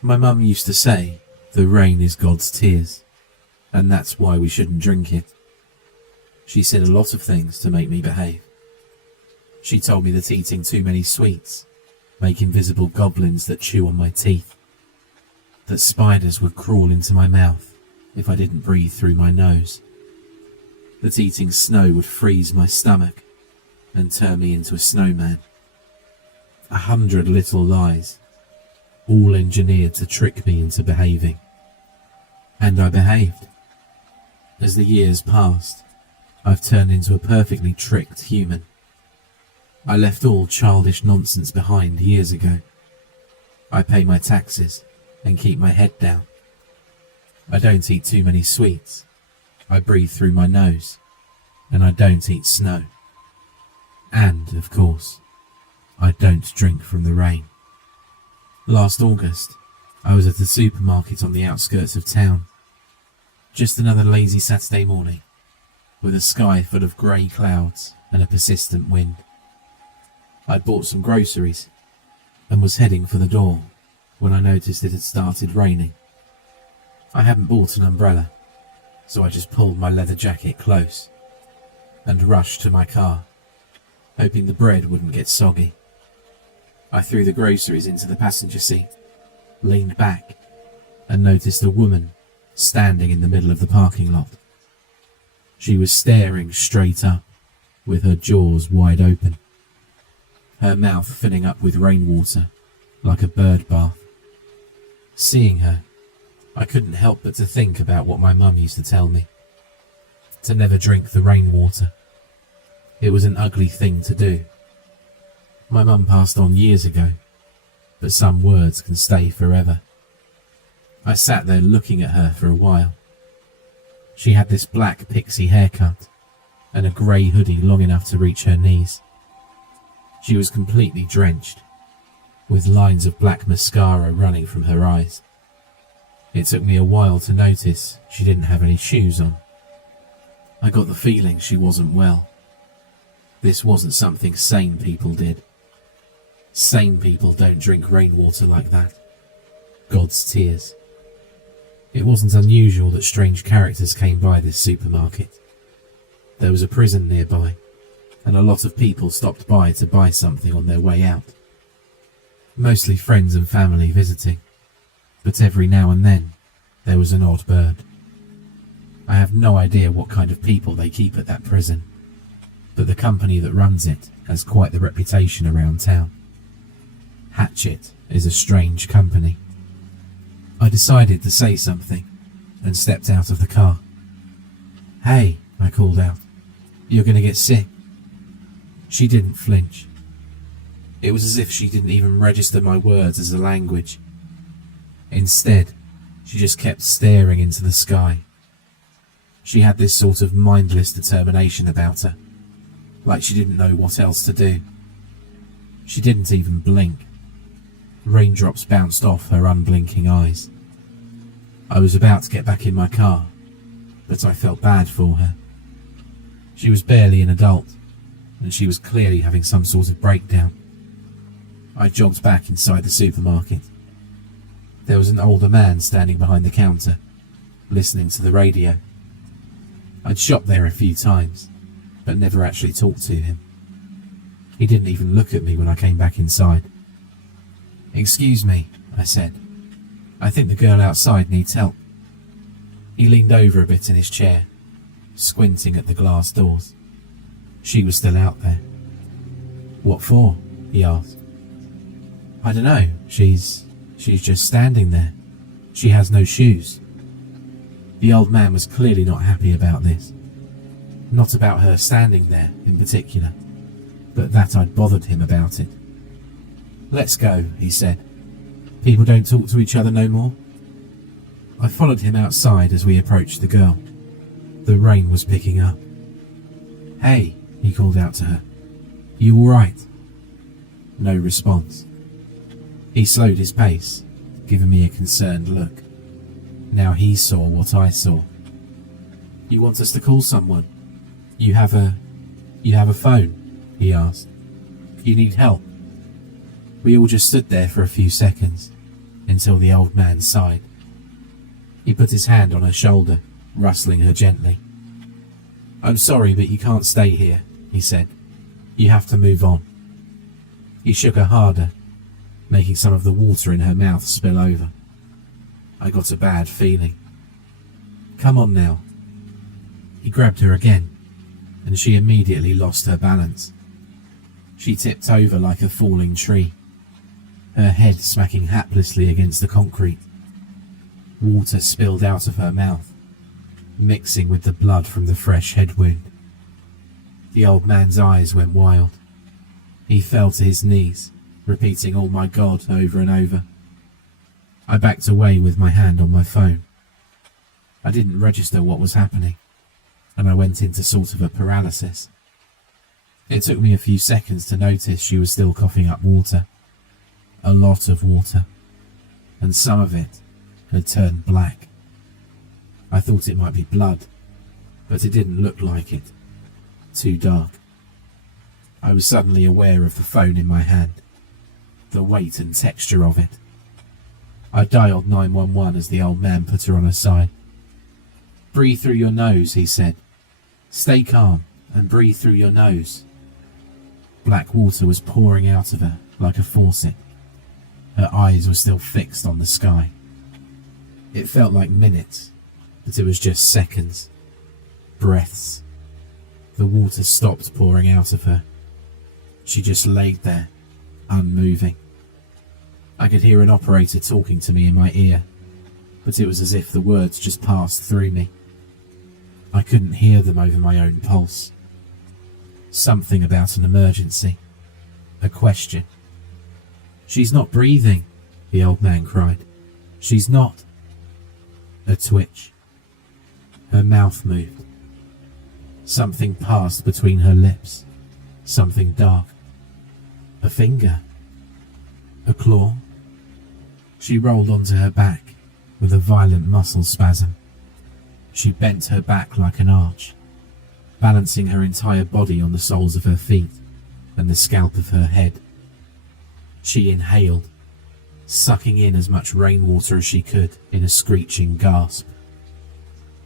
My mum used to say, the rain is God's tears, and that's why we shouldn't drink it. She said a lot of things to make me behave. She told me that eating too many sweets make invisible goblins that chew on my teeth, that spiders would crawl into my mouth if I didn't breathe through my nose, that eating snow would freeze my stomach and turn me into a snowman. 100 little lies, all engineered to trick me into behaving. And I behaved. As the years passed, I've turned into a perfectly tricked human. I left all childish nonsense behind years ago. I pay my taxes and keep my head down. I don't eat too many sweets. I breathe through my nose, and I don't eat snow. And, of course, I don't drink from the rain. Last August, I was at the supermarket on the outskirts of town. Just another lazy Saturday morning, with a sky full of grey clouds and a persistent wind. I'd bought some groceries and was heading for the door when I noticed it had started raining. I hadn't bought an umbrella, so I just pulled my leather jacket close and rushed to my car, hoping the bread wouldn't get soggy. I threw the groceries into the passenger seat, leaned back, and noticed a woman standing in the middle of the parking lot. She was staring straight up, with her jaws wide open, her mouth filling up with rainwater like a bird bath. Seeing her, I couldn't help but to think about what my mum used to tell me, to never drink the rainwater. It was an ugly thing to do. My mum passed on years ago, but some words can stay forever. I sat there looking at her for a while. She had this black pixie haircut and a grey hoodie long enough to reach her knees. She was completely drenched, with lines of black mascara running from her eyes. It took me a while to notice she didn't have any shoes on. I got the feeling she wasn't well. This wasn't something sane people did. Sane people don't drink rainwater like that. God's tears. It wasn't unusual that strange characters came by this supermarket. There was a prison nearby, and a lot of people stopped by to buy something on their way out. Mostly friends and family visiting, but every now and then there was an odd bird. I have no idea what kind of people they keep at that prison, but the company that runs it has quite the reputation around town. Hatchet is a strange company. I decided to say something and stepped out of the car. "Hey," I called out, "you're going to get sick." She didn't flinch. It was as if she didn't even register my words as a language. Instead, she just kept staring into the sky. She had this sort of mindless determination about her, like she didn't know what else to do. She didn't even blink. Raindrops bounced off her unblinking eyes. I was about to get back in my car, but I felt bad for her. She was barely an adult, and she was clearly having some sort of breakdown. I jogged back inside the supermarket. There was an older man standing behind the counter, listening to the radio. I'd shopped there a few times, but never actually talked to him. He didn't even look at me when I came back inside. "Excuse me," I said. "I think the girl outside needs help." He leaned over a bit in his chair, squinting at the glass doors. She was still out there. "What for?" he asked. "I don't know. She's just standing there. She has no shoes." The old man was clearly not happy about this. Not about her standing there in particular, but that I'd bothered him about it. "Let's go," he said. "People don't talk to each other no more." I followed him outside as we approached the girl. The rain was picking up. "Hey," he called out to her. "You all right?" No response. He slowed his pace, giving me a concerned look. Now he saw what I saw. "You want us to call someone? You have a phone?" he asked. "You need help?" We all just stood there for a few seconds, until the old man sighed. He put his hand on her shoulder, rustling her gently. "I'm sorry, but you can't stay here," he said. "You have to move on." He shook her harder, making some of the water in her mouth spill over. I got a bad feeling. "Come on now." He grabbed her again, and she immediately lost her balance. She tipped over like a falling tree, her head smacking haplessly against the concrete. Water spilled out of her mouth, mixing with the blood from the fresh head wound. The old man's eyes went wild. He fell to his knees, repeating "Oh my God" over and over. I backed away with my hand on my phone. I didn't register what was happening, and I went into sort of a paralysis. It took me a few seconds to notice she was still coughing up water. A lot of water, and some of it had turned black. I thought it might be blood, but it didn't look like it. Too dark. I was suddenly aware of the phone in my hand, the weight and texture of it. I dialed 911 as the old man put her on her side. "Breathe through your nose," he said. "Stay calm and breathe through your nose." Black water was pouring out of her like a faucet. Her eyes were still fixed on the sky. It felt like minutes, but it was just seconds. Breaths. The water stopped pouring out of her. She just laid there, unmoving. I could hear an operator talking to me in my ear, but it was as if the words just passed through me. I couldn't hear them over my own pulse. Something about an emergency. A question. "She's not breathing," the old man cried. "She's not." A twitch. Her mouth moved. Something passed between her lips. Something dark. A finger. A claw. She rolled onto her back with a violent muscle spasm. She bent her back like an arch, balancing her entire body on the soles of her feet and the scalp of her head. She inhaled, sucking in as much rainwater as she could in a screeching gasp,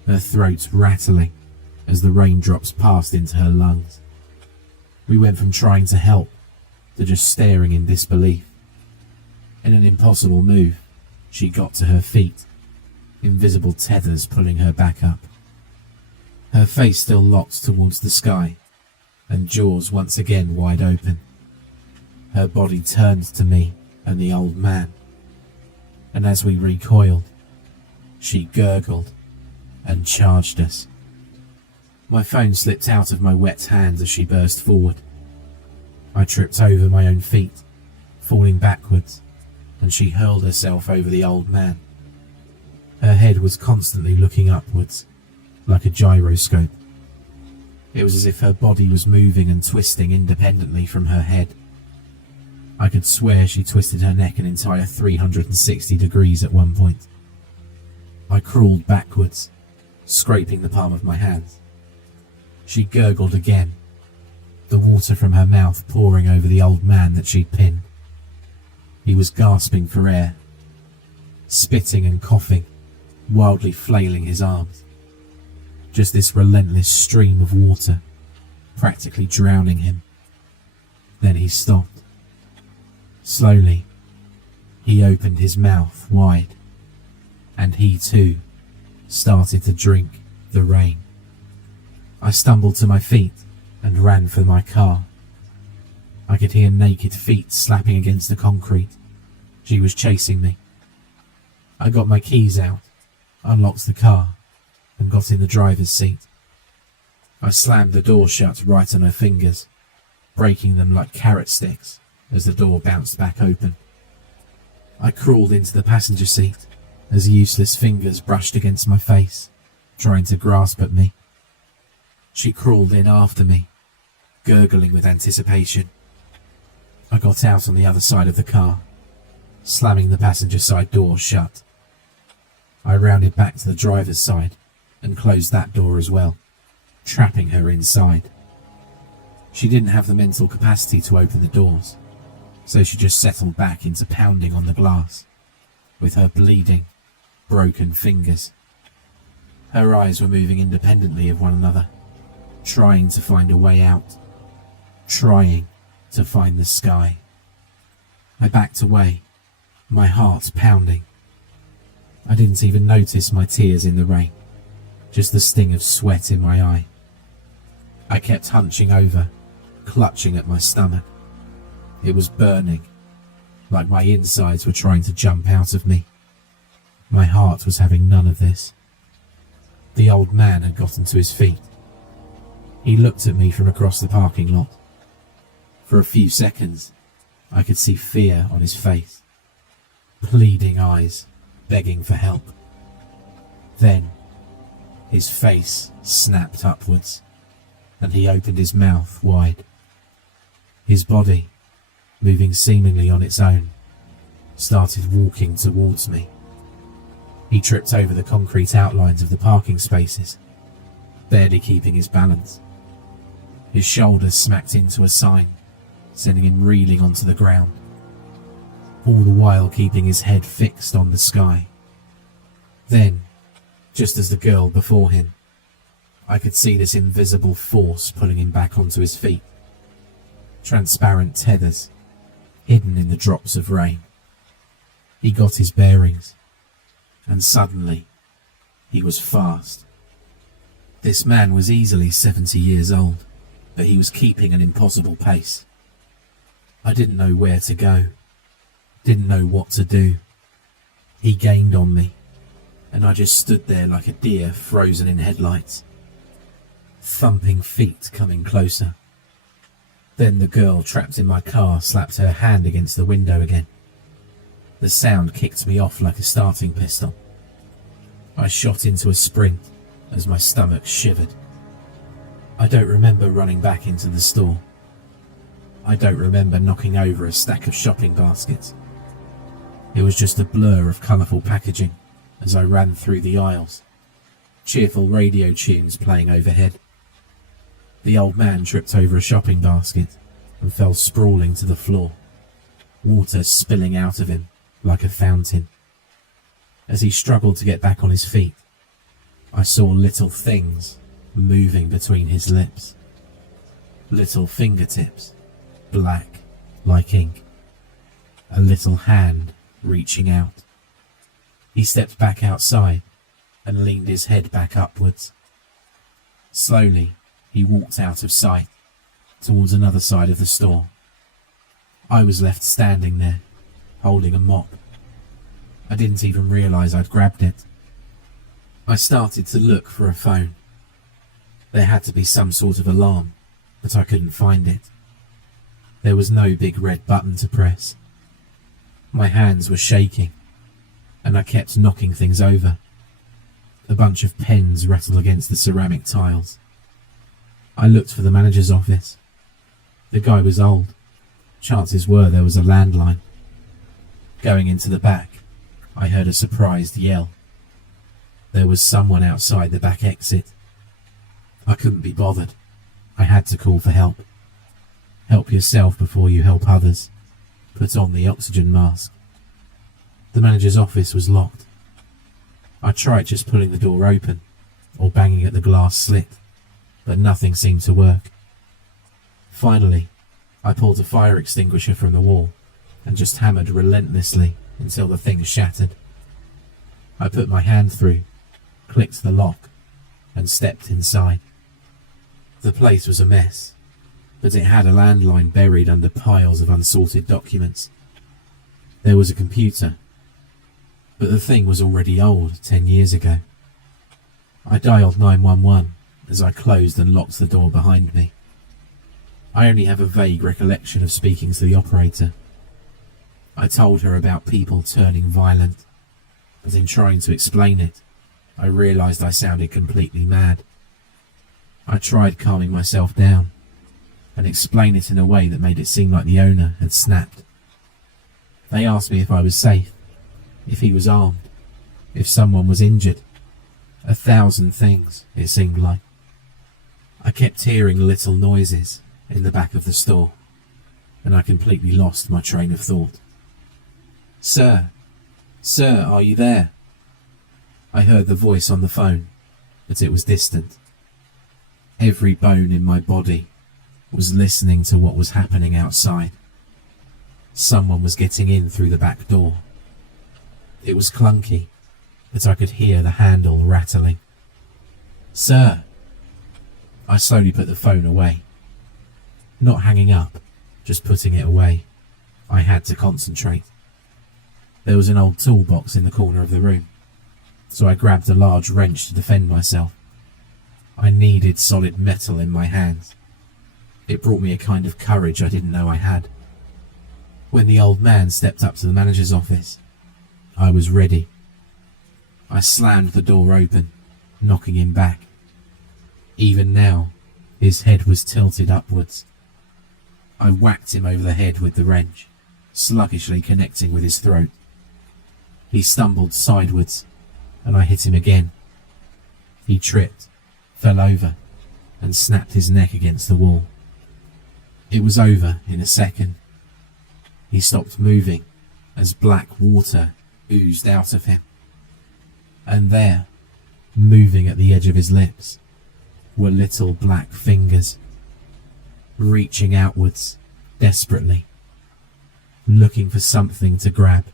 her throat rattling as the raindrops passed into her lungs. We went from trying to help to just staring in disbelief. In an impossible move, she got to her feet, invisible tethers pulling her back up. Her face still locked towards the sky, and jaws once again wide open. Her body turned to me and the old man, and as we recoiled, she gurgled and charged us. My phone slipped out of my wet hand as she burst forward. I tripped over my own feet, falling backwards, and she hurled herself over the old man. Her head was constantly looking upwards, like a gyroscope. It was as if her body was moving and twisting independently from her head. I could swear she twisted her neck an entire 360 degrees at one point. I crawled backwards, scraping the palm of my hand. She gurgled again, the water from her mouth pouring over the old man that she'd pinned. He was gasping for air, spitting and coughing, wildly flailing his arms. Just this relentless stream of water, practically drowning him. Then he stopped. Slowly, he opened his mouth wide, and he too started to drink the rain. I stumbled to my feet and ran for my car. I could hear naked feet slapping against the concrete. She was chasing me. I got my keys out, unlocked the car, and got in the driver's seat. I slammed the door shut right on her fingers, breaking them like carrot sticks as the door bounced back open. I crawled into the passenger seat as useless fingers brushed against my face, trying to grasp at me. She crawled in after me, gurgling with anticipation. I got out on the other side of the car, slamming the passenger side door shut. I rounded back to the driver's side and closed that door as well, trapping her inside. She didn't have the mental capacity to open the doors, so she just settled back into pounding on the glass, with her bleeding, broken fingers. Her eyes were moving independently of one another, trying to find a way out, trying to find the sky. I backed away, my heart pounding. I didn't even notice my tears in the rain, just the sting of sweat in my eye. I kept hunching over, clutching at my stomach. It was burning, like my insides were trying to jump out of me. My heart was having none of this. The old man had gotten to his feet. He looked at me from across the parking lot. For a few seconds, I could see fear on his face, pleading eyes, begging for help. Then, his face snapped upwards, and he opened his mouth wide. His body, moving seemingly on its own, started walking towards me. He tripped over the concrete outlines of the parking spaces, barely keeping his balance. His shoulders smacked into a sign, sending him reeling onto the ground, all the while keeping his head fixed on the sky. Then, just as the girl before him, I could see this invisible force pulling him back onto his feet. Transparent tethers, hidden in the drops of rain. He got his bearings, and suddenly, he was fast. This man was easily 70 years old, but he was keeping an impossible pace. I didn't know where to go, didn't know what to do. He gained on me, and I just stood there like a deer frozen in headlights. Thumping feet coming closer. Then the girl trapped in my car slapped her hand against the window again. The sound kicked me off like a starting pistol. I shot into a sprint as my stomach shivered. I don't remember running back into the store. I don't remember knocking over a stack of shopping baskets. It was just a blur of colourful packaging as I ran through the aisles, cheerful radio tunes playing overhead. The old man tripped over a shopping basket and fell sprawling to the floor, water spilling out of him like a fountain. As he struggled to get back on his feet, I saw little things moving between his lips. Little fingertips, black like ink. A little hand reaching out. He stepped back outside and leaned his head back upwards. Slowly, he walked out of sight, towards another side of the store. I was left standing there, holding a mop. I didn't even realise I'd grabbed it. I started to look for a phone. There had to be some sort of alarm, but I couldn't find it. There was no big red button to press. My hands were shaking, and I kept knocking things over. A bunch of pens rattled against the ceramic tiles. I looked for the manager's office. The guy was old. Chances were there was a landline. Going into the back, I heard a surprised yell. There was someone outside the back exit. I couldn't be bothered. I had to call for help. Help yourself before you help others. Put on the oxygen mask. The manager's office was locked. I tried just pulling the door open, or banging at the glass slit, but nothing seemed to work. Finally, I pulled a fire extinguisher from the wall and just hammered relentlessly until the thing shattered. I put my hand through, clicked the lock, and stepped inside. The place was a mess, but it had a landline buried under piles of unsorted documents. There was a computer, but the thing was already old 10 years ago. I dialed 911 as I closed and locked the door behind me. I only have a vague recollection of speaking to the operator. I told her about people turning violent, but in trying to explain it, I realised I sounded completely mad. I tried calming myself down and explain it in a way that made it seem like the owner had snapped. They asked me if I was safe, if he was armed, if someone was injured. 1,000 things, it seemed like. I kept hearing little noises in the back of the store, and I completely lost my train of thought. "Sir," Sir, are you there? I heard the voice on the phone, but it was distant. Every bone in my body was listening to what was happening outside. Someone was getting in through the back door. It was clunky, but I could hear the handle rattling. Sir! I slowly put the phone away. Not hanging up, just putting it away. I had to concentrate. There was an old toolbox in the corner of the room, so I grabbed a large wrench to defend myself. I needed solid metal in my hands. It brought me a kind of courage I didn't know I had. When the old man stepped up to the manager's office, I was ready. I slammed the door open, knocking him back. Even now, his head was tilted upwards. I whacked him over the head with the wrench, sluggishly connecting with his throat. He stumbled sideways, and I hit him again. He tripped, fell over, and snapped his neck against the wall. It was over in a second. He stopped moving as black water oozed out of him. And there, moving at the edge of his lips, were little black fingers, reaching outwards desperately, looking for something to grab,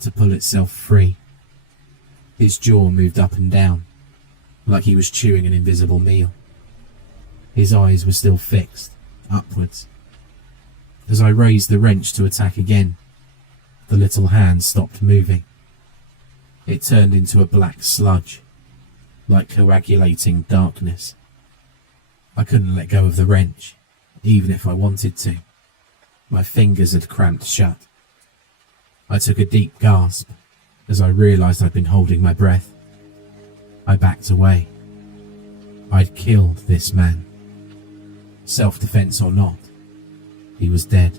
to pull itself free. His jaw moved up and down, like he was chewing an invisible meal. His eyes were still fixed, upwards. As I raised the wrench to attack again, the little hand stopped moving. It turned into a black sludge, like coagulating darkness. I couldn't let go of the wrench, even if I wanted to. My fingers had cramped shut. I took a deep gasp as I realised I'd been holding my breath. I backed away. I'd killed this man. Self-defence or not, he was dead.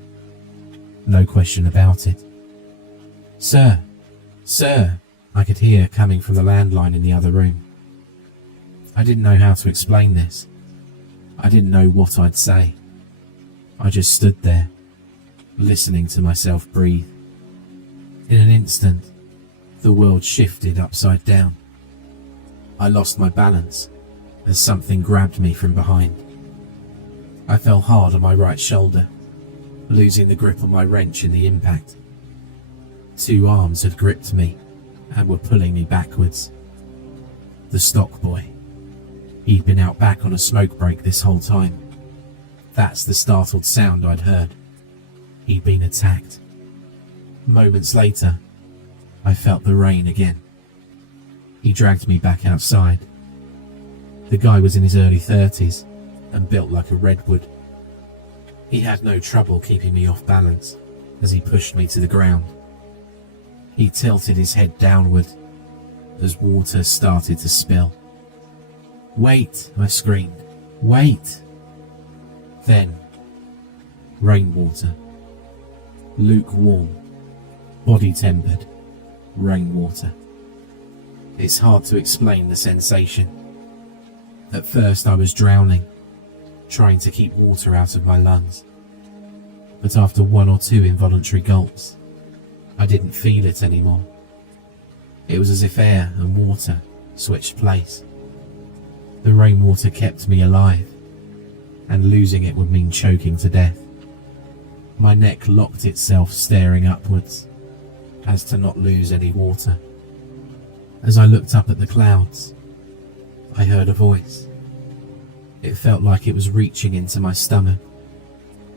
No question about it. Sir, sir, I could hear coming from the landline in the other room. I didn't know how to explain this. I didn't know what I'd say. I just stood there, listening to myself breathe. In an instant, the world shifted upside down. I lost my balance as something grabbed me from behind. I fell hard on my right shoulder, losing the grip on my wrench in the impact. Two arms had gripped me and were pulling me backwards. The stock boy. He'd been out back on a smoke break this whole time. That's the startled sound I'd heard. He'd been attacked. Moments later, I felt the rain again. He dragged me back outside. The guy was in his early 30s and built like a redwood. He had no trouble keeping me off balance as he pushed me to the ground. He tilted his head downward as water started to spill. "Wait!" I screamed. "Wait!" Then, rainwater. Lukewarm, body-tempered rainwater. It's hard to explain the sensation. At first I was drowning, trying to keep water out of my lungs. But after one or two involuntary gulps, I didn't feel it anymore. It was as if air and water switched place. The rainwater kept me alive, and losing it would mean choking to death. My neck locked itself, staring upwards, as to not lose any water. As I looked up at the clouds, I heard a voice. It felt like it was reaching into my stomach,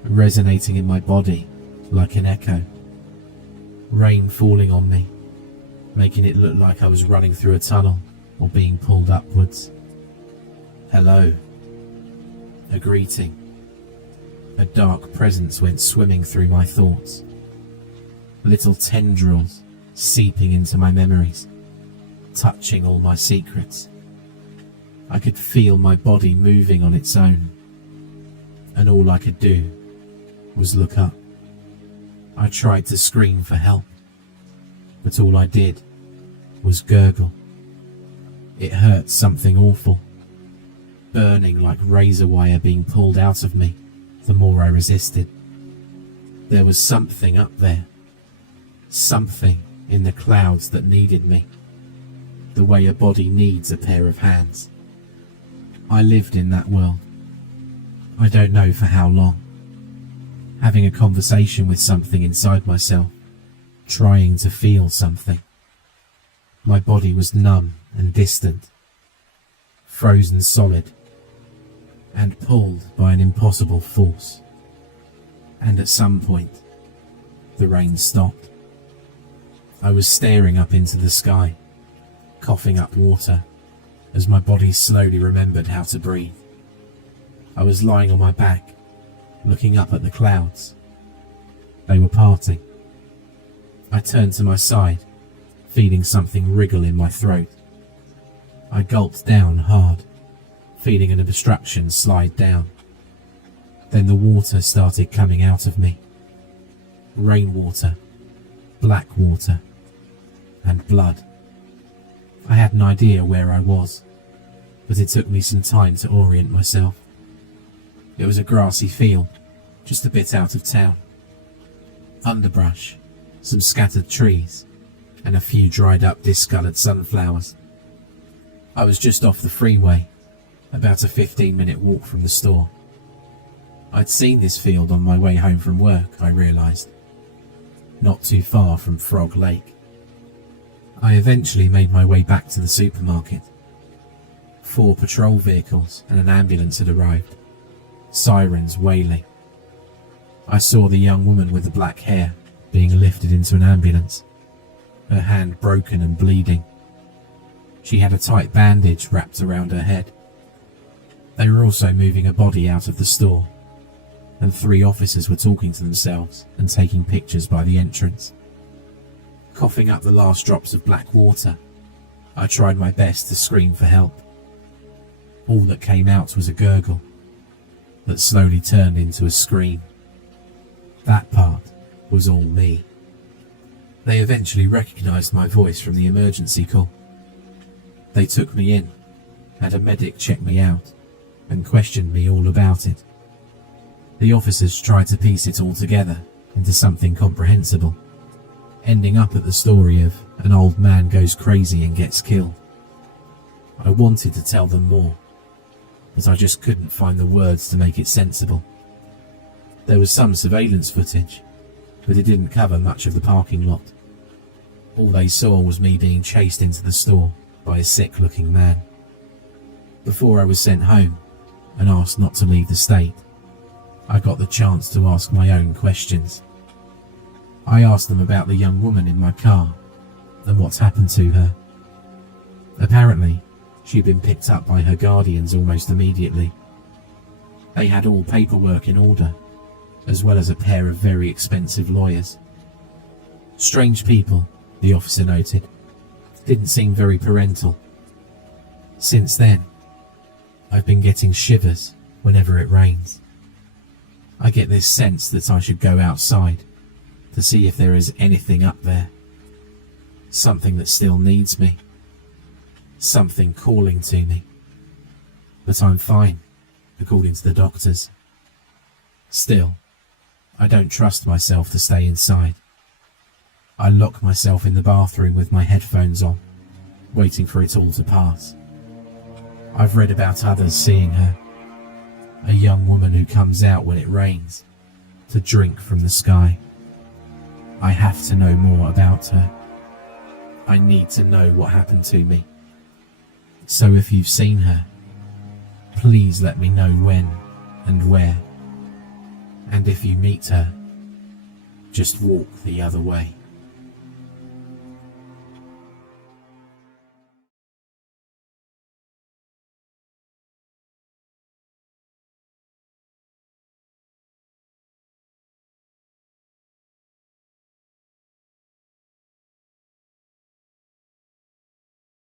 resonating in my body like an echo. Rain falling on me, making it look like I was running through a tunnel or being pulled upwards. Hello. A greeting. A dark presence went swimming through my thoughts. Little tendrils seeping into my memories, touching all my secrets. I could feel my body moving on its own, and all I could do was look up. I tried to scream for help, but all I did was gurgle. It hurt something awful, burning like razor wire being pulled out of me the more I resisted. There was something up there, something in the clouds that needed me, the way a body needs a pair of hands. I lived in that world. I don't know for how long, having a conversation with something inside myself, trying to feel something. My body was numb and distant, frozen solid, and pulled by an impossible force. And at some point, the rain stopped. I was staring up into the sky, coughing up water, as my body slowly remembered how to breathe. I was lying on my back, looking up at the clouds. They were parting. I turned to my side, feeling something wriggle in my throat. I gulped down hard, feeling an obstruction slide down. Then the water started coming out of me. Rainwater, black water, and blood. I had an idea where I was, but it took me some time to orient myself. It was a grassy field, just a bit out of town. Underbrush, some scattered trees, and a few dried up discoloured sunflowers. I was just off the freeway, about a 15-minute walk from the store. I'd seen this field on my way home from work, I realised. Not too far from Frog Lake. I eventually made my way back to the supermarket. 4 patrol vehicles and an ambulance had arrived, sirens wailing. I saw the young woman with the black hair being lifted into an ambulance, her hand broken and bleeding. She had a tight bandage wrapped around her head. They were also moving a body out of the store, and 3 officers were talking to themselves and taking pictures by the entrance. Coughing up the last drops of black water, I tried my best to scream for help. All that came out was a gurgle that slowly turned into a scream. That part was all me. They eventually recognised my voice from the emergency call. They took me in, had a medic check me out, and questioned me all about it. The officers tried to piece it all together into something comprehensible, ending up at the story of an old man goes crazy and gets killed. I wanted to tell them more, but I just couldn't find the words to make it sensible. There was some surveillance footage, but it didn't cover much of the parking lot. All they saw was me being chased into the store by a sick-looking man. Before I was sent home and asked not to leave the state, I got the chance to ask my own questions. I asked them about the young woman in my car and what's happened to her. Apparently, she'd been picked up by her guardians almost immediately. They had all paperwork in order, as well as a pair of very expensive lawyers. Strange people, the officer noted, didn't seem very parental. Since then, I've been getting shivers whenever it rains. I get this sense that I should go outside to see if there is anything up there. Something that still needs me. Something calling to me. But I'm fine, according to the doctors. Still, I don't trust myself to stay inside. I lock myself in the bathroom with my headphones on, waiting for it all to pass. I've read about others seeing her. A young woman who comes out when it rains to drink from the sky. I have to know more about her. I need to know what happened to me. So if you've seen her, please let me know when and where. And if you meet her, just walk the other way.